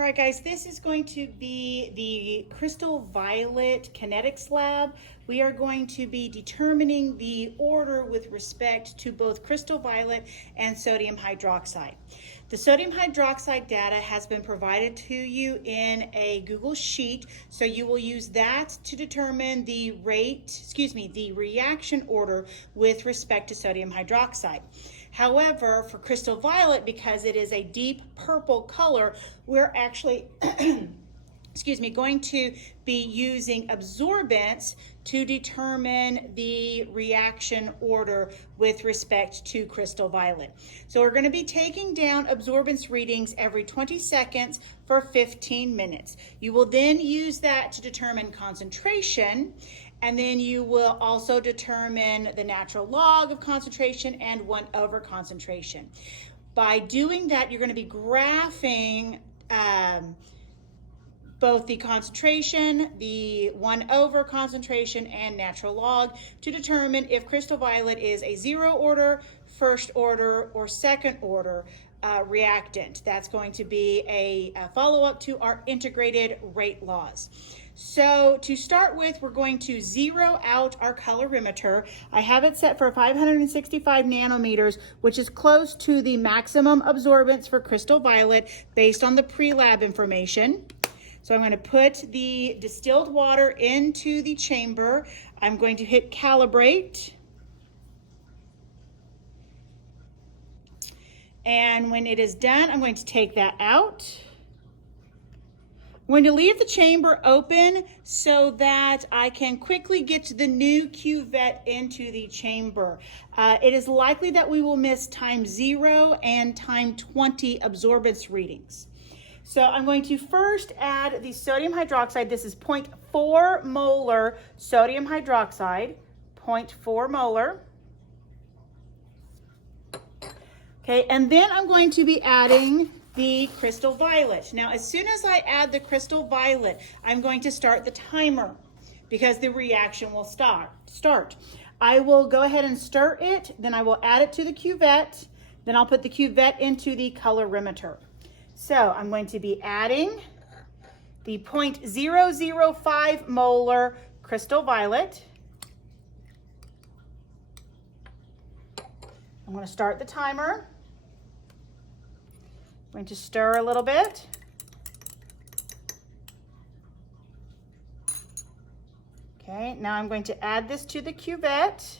All right, guys, this is going to be the crystal violet kinetics lab. We are going to be determining the order with respect to both crystal violet and sodium hydroxide. The sodium hydroxide data has been provided to you in a Google Sheet, so you will use that to determine the the reaction order with respect to sodium hydroxide. However, for crystal violet, because it is a deep purple color, we're actually going to be using absorbance to determine the reaction order with respect to crystal violet. So we're going to be taking down absorbance readings every 20 seconds for 15 minutes. You will then use that to determine concentration, and then you will also determine the natural log of concentration and 1/over concentration. By doing that, you're going to be graphing both the concentration, the 1/over concentration, and natural log to determine if crystal violet is a 0 order, 1st order, or 2nd order reactant. That's going to be a follow-up to our integrated rate laws. So to start with, we're going to zero out our colorimeter. I have it set for 565 nanometers, which is close to the maximum absorbance for crystal violet based on the pre-lab information. So I'm going to put the distilled water into the chamber. I'm going to hit calibrate. And when it is done, I'm going to take that out. I'm going to leave the chamber open so that I can quickly get the new cuvette into the chamber. It is likely that we will miss time 0 and time 20 absorbance readings. So I'm going to first add the sodium hydroxide. This is 0.4 molar sodium hydroxide, 0.4 molar. Okay, and then I'm going to be adding the crystal violet. Now, as soon as I add the crystal violet, I'm going to start the timer because the reaction will start. I will go ahead and stir it, then I will add it to the cuvette, then I'll put the cuvette into the colorimeter. So I'm going to be adding the 0.005 molar crystal violet. I'm going to start the timer. I'm going to stir a little bit. Okay, now I'm going to add this to the cuvette.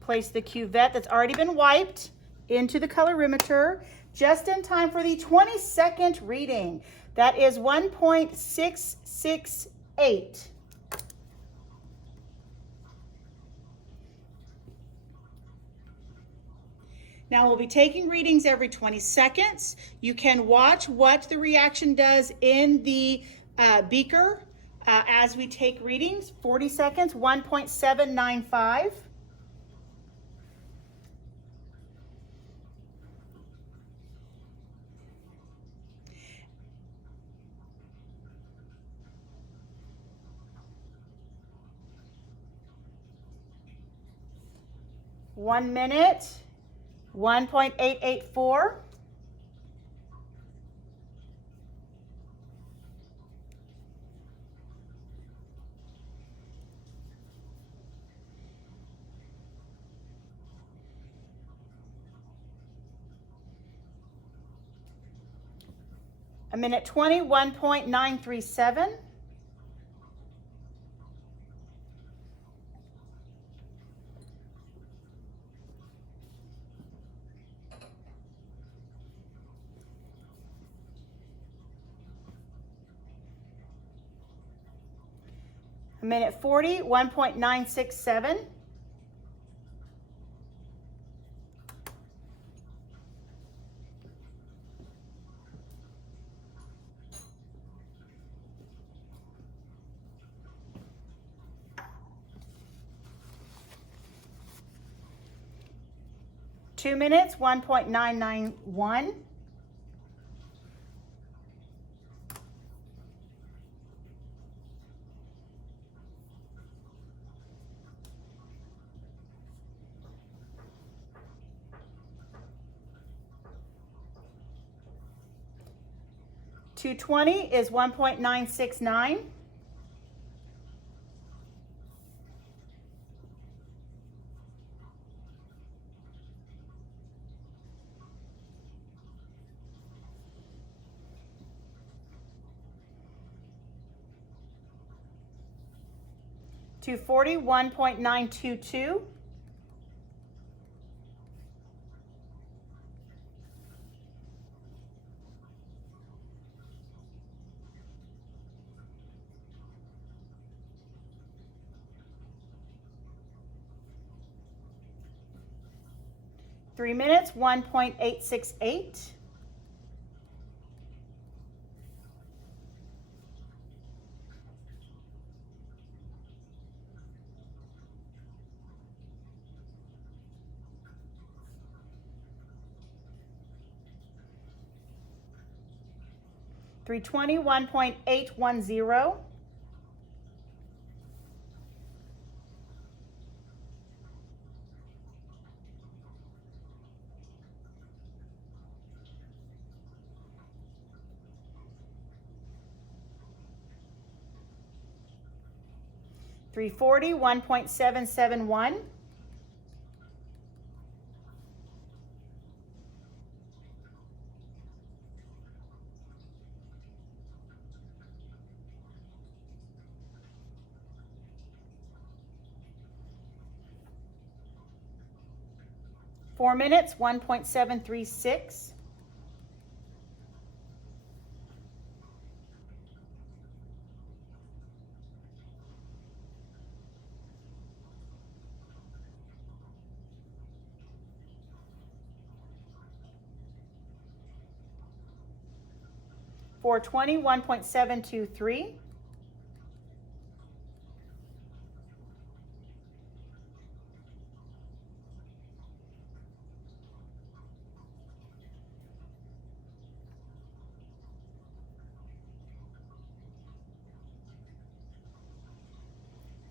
Place the cuvette that's already been wiped into the colorimeter just in time for the 20-second reading. That is 1.668. Now we'll be taking readings every 20 seconds. You can watch what the reaction does in the beaker as we take readings. 40 seconds, 1.795. One minute, 1.884. A minute 20, 1.937. A minute 40, 1.967. Two minutes, 1.991. 220 is 1.969. To 41.922. Three minutes, 1.868. Three 1.810. 340, 1.771. 4 minutes, 1.736. 420, 1.723.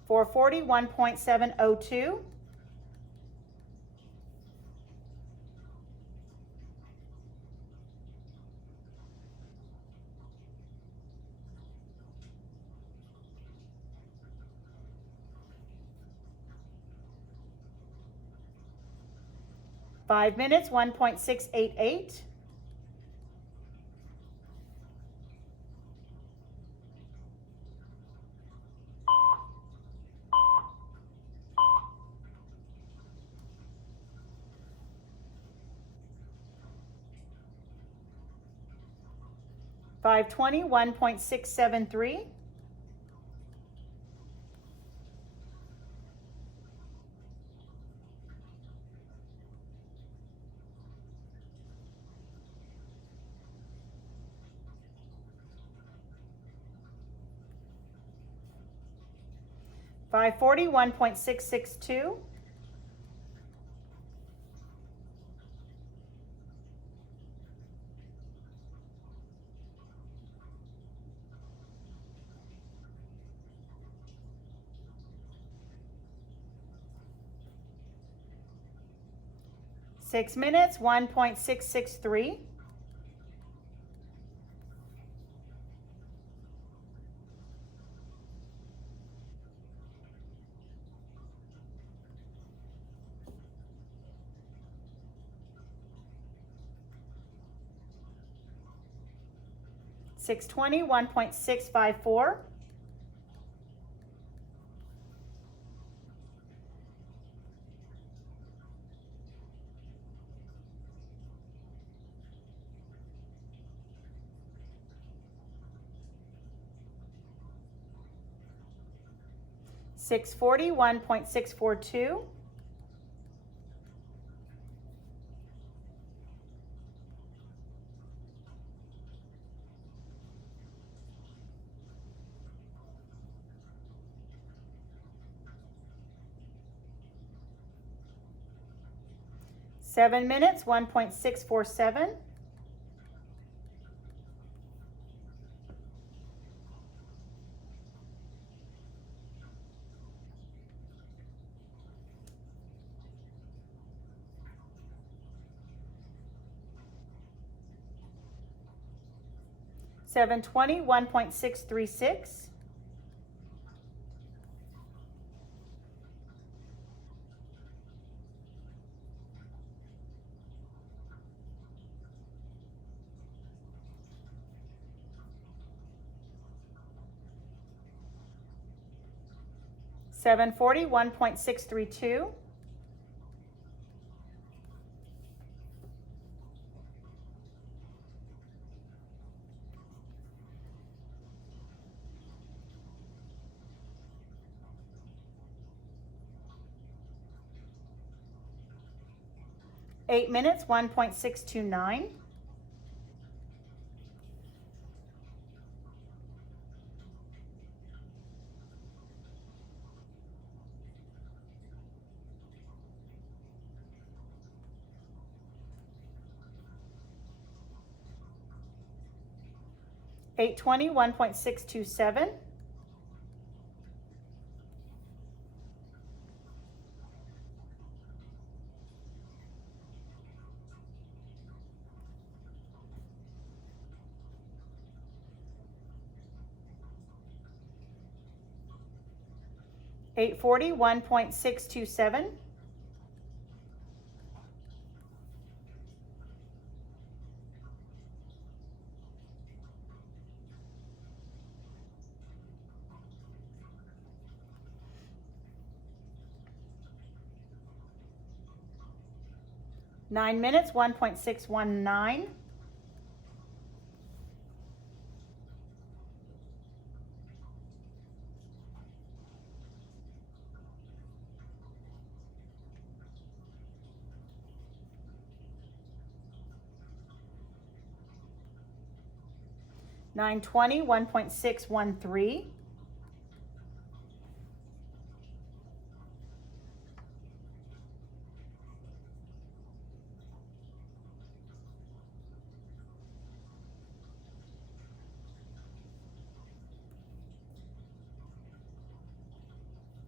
440, 1.702. 5 minutes, 1.688. 520, 1.673. 540, 1.662. 6 minutes, 1.663. 620, 1.654. 640, 1.642. 7 minutes, 1.647. 620, 720, 1.636. 740, 1.632. 8 minutes, 1.629. 820, 1.627. 840, 1.627. 9 minutes, 1.619. 920, 1.613.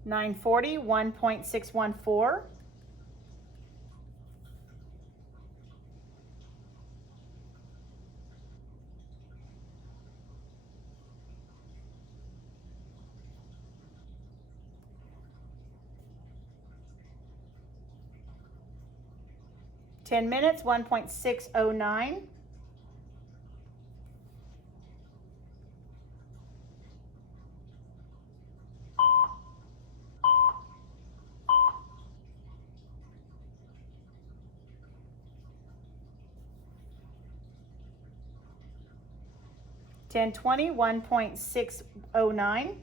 940, 1.614. 10 minutes, 1.609. 1020, 1.609.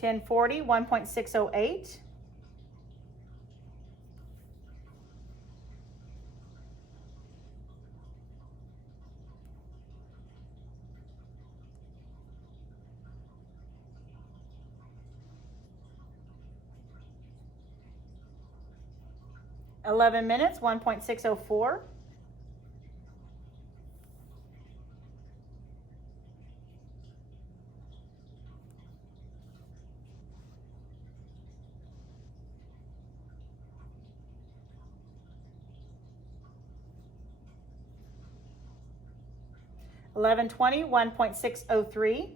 1040, 1.608. 11 minutes, 1.604. 1120, 1.603.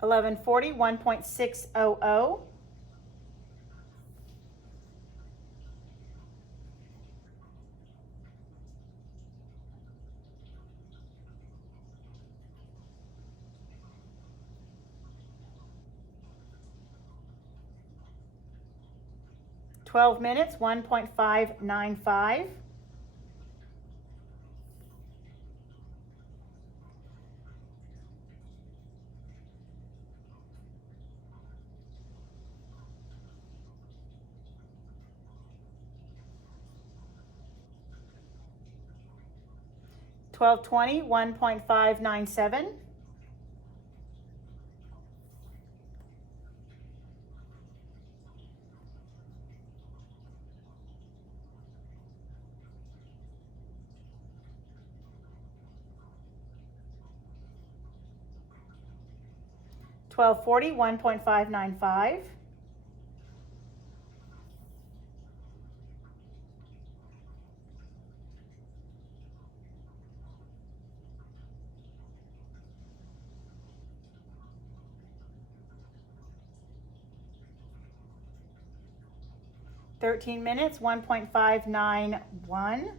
1140, 1.600. 12 minutes, 1.595. 1220, 1.597. 1240, 1.595. 13 minutes, 1.591.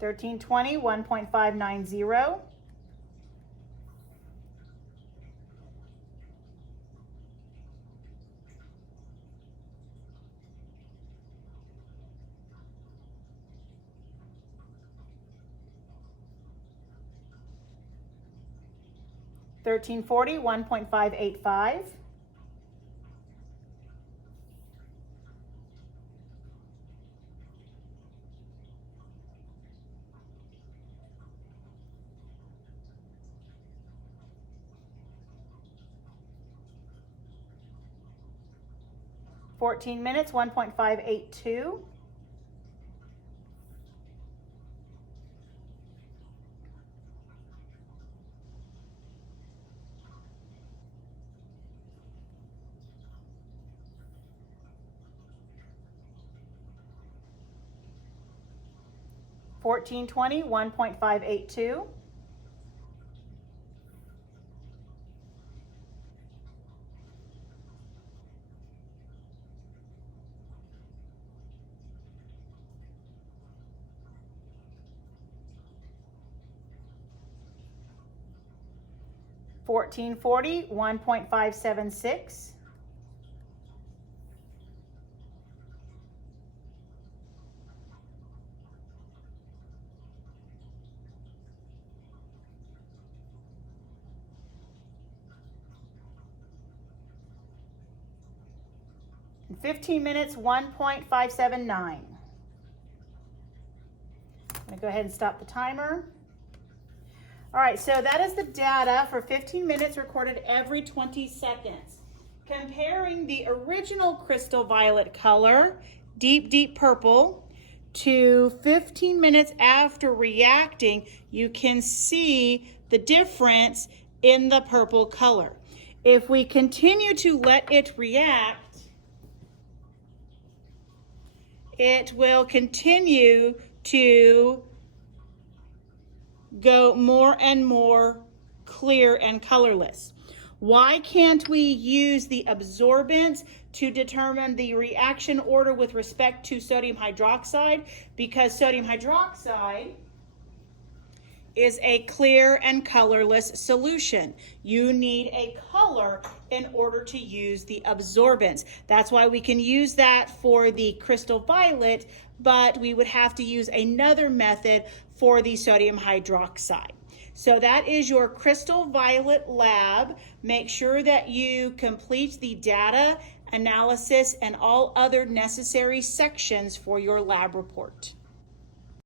1320, 1.590. 1340, 1.585. 14 minutes, 1.582. 1420, 1.582. 1440, 1.576. 15 minutes, 1.579. I'm gonna go ahead and stop the timer. All right, so that is the data for 15 minutes recorded every 20 seconds. Comparing the original crystal violet color, deep, deep purple, to 15 minutes after reacting, you can see the difference in the purple color. If we continue to let it react, it will continue to go more and more clear and colorless. Why can't we use the absorbance to determine the reaction order with respect to sodium hydroxide? Because sodium hydroxide is a clear and colorless solution. You need a color in order to use the absorbance. That's why we can use that for the crystal violet, but we would have to use another method for the sodium hydroxide. So that is your crystal violet lab. Make sure that you complete the data analysis and all other necessary sections for your lab report.